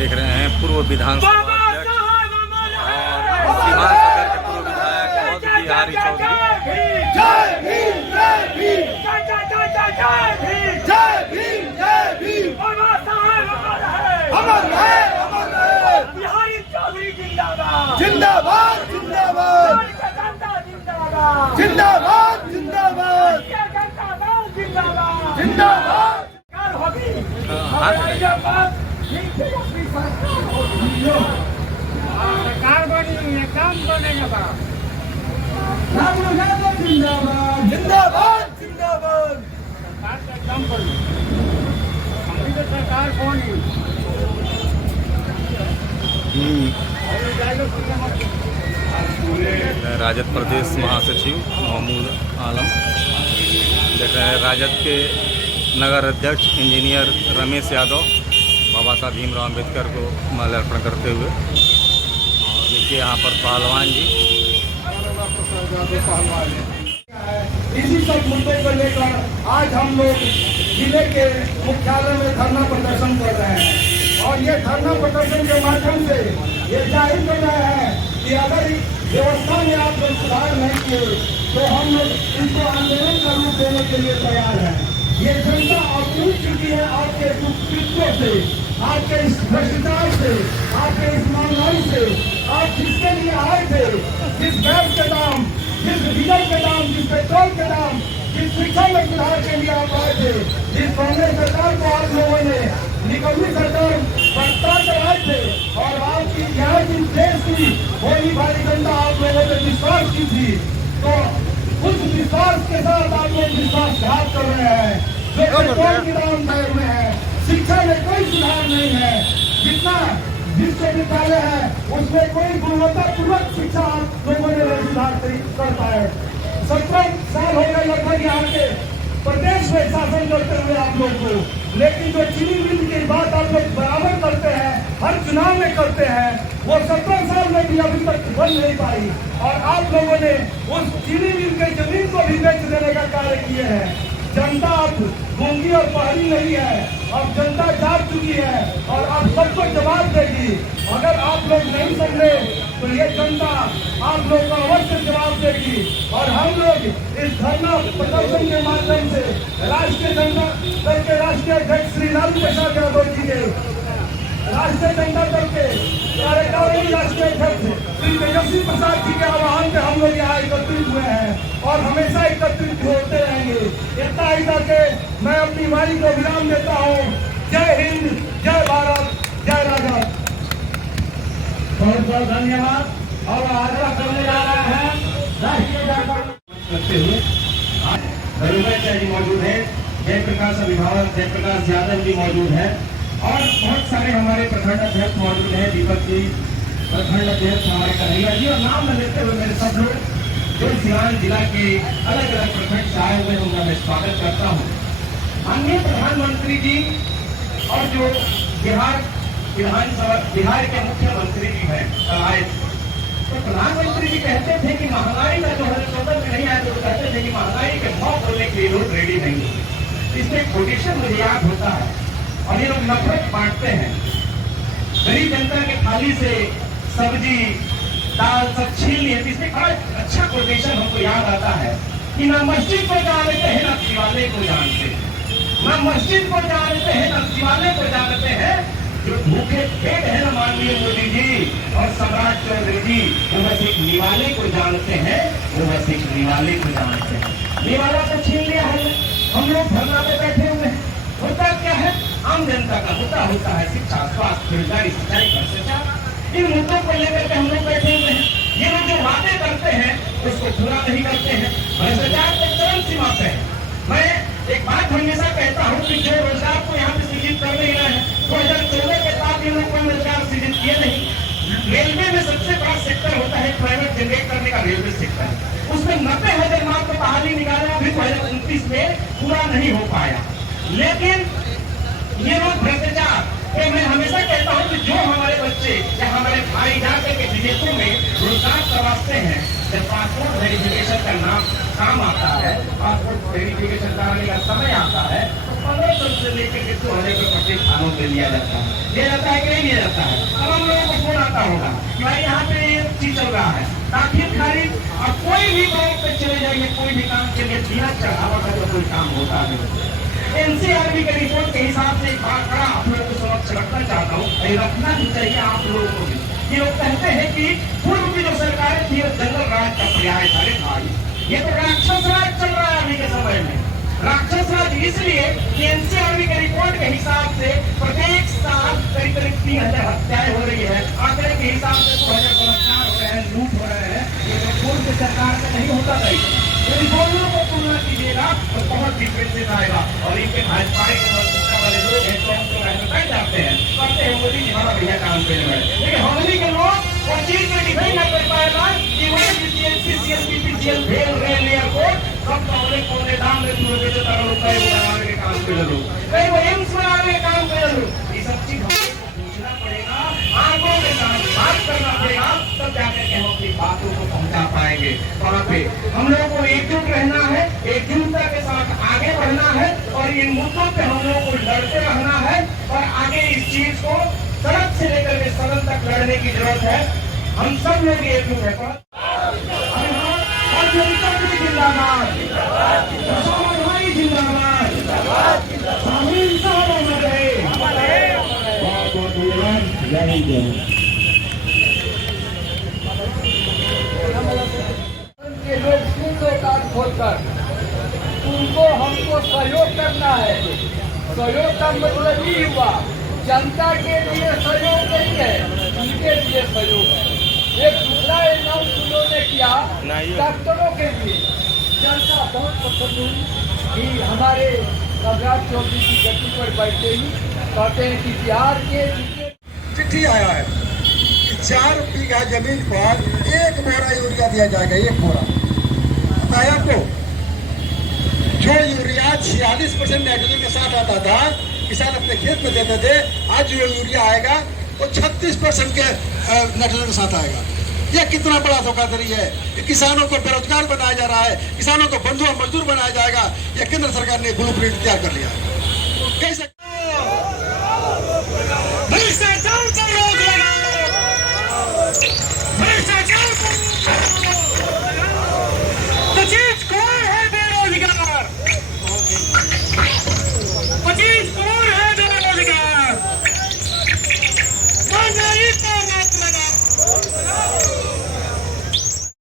देख रहे हैं पूर्व विधानसभा अध्यक्ष और सीमांत सदर के पूर्व विधायक मौद बिहारी चौधरी। जिंदाबाद जिंदाबाद जिंदाबाद जिंदाबाद जिंदाबाद। सरकार बनी काम बनेगा। जिंदाबाद जिंदाबाद जिंदाबाद। सरकार का काम बनी, हमारी तो सरकार कौन है? राजद प्रदेश महासचिव महमूद आलम देख रहे हैं राजद के नगर अध्यक्ष इंजीनियर रमेश यादव बाबा साहब भीमराव अम्बेडकर को माल्यार्पण करते हुए। और देखिए यहाँ पर पहलवान जी इसी सब मुद्दे को लेकर आज हम लोग जिले के मुख्यालय में धरना प्रदर्शन कर रहे हैं। और ये धरना प्रदर्शन के माध्यम से ये जाहिर कर रहे हैं कि अगर व्यवस्था में आप लोग सुधार नहीं किए तो हम लोग इसको आंदोलन का रूप देने के लिए तैयार हैं। ये जनता अब टूट चुकी है आपके दुष्कृत्यों से, आपके इस भ्रष्टाचार से, आपके इस महंगाई से। आप जिसके लिए आए थे, जिस गैस के दाम, जिस डीजल के दाम, जिस पेट्रोल के दाम, जिस शिक्षा में सुधार के लिए आप आए थे, जिस कांग्रेस सरकार को आप लोगों ने निकम्मी सरकार बर्ताव कराए थे और आपकी न्याय की देश की होली भारी जनता आप लोगों ने विश्वास की थी, तो उस विश्वास के साथ आप लोग विश्वासघात कर रहे हैं। जो पेट्रोल के दाम तय में है, शिक्षा में कोई सुधार नहीं है, जितना विश्वविद्यालय है उसमें कोई गुणवत्तापूर्वक शिक्षा आप लोगों ने नहीं सुधार कर पाए। 17 साल हो गए लगभग यहाँ के प्रदेश में शासन करते हुए आप लोग को, लेकिन जो चीनी मिल की बात आप लोग बराबर करते हैं, हर चुनाव में करते हैं, वो 17 साल में भी अभी तक बन नहीं पाई। और आप लोगों ने उस चीनी मिल की जमीन को भी बेच देने का कार्य किए हैं। जनता अब गूंगी और पहाड़ी नहीं है, अब जनता जाग चुकी है और अब सबको जवाब देगी। अगर आप लोग नहीं समझे तो ये जनता आप लोग को अवश्य जवाब देगी। और हम लोग इस धरना प्रदर्शन के माध्यम से राष्ट्रीय जनता दल के राष्ट्रीय अध्यक्ष श्री लालू प्रसाद यादव जी के, राष्ट्रीय जनता दल के कार्यकारिणी राष्ट्रीय अध्यक्ष श्री तेजस्वी प्रसाद जी के आह्वान पे हम लोग यहाँ एकत्रित हुए हैं और हमेशा एकत्रित होते रहेंगे। इतना ही करके मैं अपनी वाणी को विराम देता हूँ। जय हिंद, जय भारत, जय राजद। बहुत बहुत धन्यवाद। और आगे करने जा रहे हैं राष्ट्रीय करते हुए धनुभाई जी मौजूद है, जयप्रकाश अभिभावक जयप्रकाश यादव जी मौजूद है और बहुत सारे हमारे प्रखंड अध्यक्ष मौजूद हैं, दीपक जी प्रखंड अध्यक्ष हमारे कन्हैया जी, और नाम न लेते हुए मेरे सब लोग जो सिवान जिला के अलग अलग प्रखंड से आए हुए उनका मैं स्वागत करता हूँ। माननीय प्रधानमंत्री जी और जो बिहार के मुख्यमंत्री जी हैं कल आए, तो प्रधानमंत्री जी कहते थे कि महंगाई का 2014 में नहीं आया, तो कहते थे कि महंगाई के भाव बोलने के लिए लोग रेडी नहीं है। इसमें कोटेशन मुझे याद होता है और ये लोग नफरत बांटते हैं। गरीब जनता के थाली से सब्जी दाल सब छीन लिए, इसमें बड़ा अच्छा कोटेशन हमको याद आता है कि ना मस्जिद को जानते हैं ना शिवालय को जानते हैं, ना मस्जिद को जानते हैं ना शिवालय को जानते हैं। जो भूखे पेट है ना माननीय मोदी जी और सम्राट चौधरी जी, वो बस एक निवाले को जानते हैं, वो बस एक निवाले को जानते हैं। निवाला को छीन लिया है, हम लोग धरना पे बैठे हुए हैं। होता क्या है, आम जनता का मुद्दा होता है शिक्षा, स्वास्थ्य, रोजगारी, सिंचाई, भ्रष्टाचार। इन मुद्दों को लेकर के हम लोग बैठे हुए हैं। ये लोग जो बातें करते हैं उसको पूरा नहीं करते हैं, भ्रष्टाचार तो चरम सीमा पे है। मैं एक बात हमेशा कहता हूँ कि जो रोजगार को यहाँ पे सृजित कर नहीं रहे हैं, 2014 के बाद ये लोग कोई रोजगार सृजित किए नहीं। रेलवे में सबसे बड़ा सेक्टर होता है प्राइवेट जनरेट करने का रेलवे सेक्टर, उसमें 90,000 मार्क को बहाली निकाला, अभी 2029 में पूरा नहीं हो पाया। लेकिन ये लोग भ्रष्टाचार, मैं हमेशा कहता हूँ कि जो हमारे बच्चे या हमारे भाई जाकर के विदेशों में रोजगार करवाते हैं, जब पासपोर्ट वेरिफिकेशन का नाम काम आता है, पासपोर्ट वेरिफिकेशन कराने का समय आता है, तो 1500 से लेकर के 2000 रुपये प्रत्येक थानों पे लिया जाता है। लिया जाता है कि नहीं लिया जाता है? अब हम लोगों को फोन आता होगा कि भाई यहाँ पे ये चीज चल रहा है, दाखिल खारिज। अब कोई भी गाँव पे चले जाइए, कोई भी काम के लिए बिना चढ़ावा का तो कोई काम होता नहीं। एनसीआरबी के रिपोर्ट के हिसाब से एक बात बड़ा आप लोगों को समक्ष रखना चाहता हूँ, रखना भी चाहिए आप लोगों को भी। ये लोग कहते हैं कि पूर्व की जो सरकारें थी वो जंगल राज का पर्याय था। अरे भाई, ये तो राक्षस राज चल रहा है अभी के समय में। राक्षस राज इसलिए कि एनसीआरबी के रिपोर्ट के हिसाब से प्रत्येक साल करीब करीब 3000 हत्याएं हो रही है। आंकड़े के हिसाब से 2000 बलात्कार हो रहे हैं, लूट हो रहे हैं। ये तो पूर्व की सरकार में नहीं होता था। यदि दोनों को तुलना कीजिएगा तो बहुत डिफरेंसेस आएगा। और इनके भाजपा के वाले लोग हैं तो हमको बैठ जाते हैं, कहते हैं मोदी जी हमारा बढ़िया काम कर रहे हैं। लेकिन हमने के लोग वो चीज में डिफाइन न कर पाएगा कि वही बीपीएल, बीपीसीएल, भेल, रेल, एयरपोर्ट सब पौने दाम में तुम लोग 17 रुपए बनाने के काम कर लो, कहीं वो एम्स बनाने के काम कर लो। ये सब चीज हमको पूछना पड़ेगा, आंखों के साथ बात करना पड़ेगा, तब जाकर के हम अपनी बातों को पहुंचा पाएंगे। वहाँ पे हम लोगों को एकजुट रहना है, एकजुटता के साथ आगे बढ़ना है और इन मुद्दों पे हम लोगों को लड़ते रहना है। और आगे इस चीज को सड़क से लेकर के सदन तक लड़ने की जरूरत है। हम सब लोग एकजुट है। जिंदाबाद, भाई जिंदाबाद, शामिल साहब अमर रहे। के लोग सुन कान खोलकर उनको हमको सहयोग करना है। सहयोग का मतलब ही हुआ जनता के लिए सहयोग नहीं है, उनके लिए सहयोग है। एक दूसरा अनाउंस उन्होंने किया डॉक्टरों के लिए, जनता बहुत पसंद हुई कि हमारे नवराज चौधरी की गति पर बैठते ही कहते हैं कि बिहार के चिट्ठी आया है कि 4 बीघा जमीन पर 1 बोरा यूरिया दिया जाएगा। 1 बोरा बताया आपको। जो यूरिया 46% नाइट्रोजन के साथ आता था, किसान अपने खेत में देते थे, आज जो यूरिया आएगा वो 36% के नाइट्रोजन के साथ आएगा। यह कितना बड़ा धोखाधड़ी है। किसानों को बेरोजगार बनाया जा रहा है, किसानों को बंधुआ मजदूर बनाया जाएगा। यह केंद्र सरकार ने ब्लूप्रिंट तैयार कर लिया है। कैसे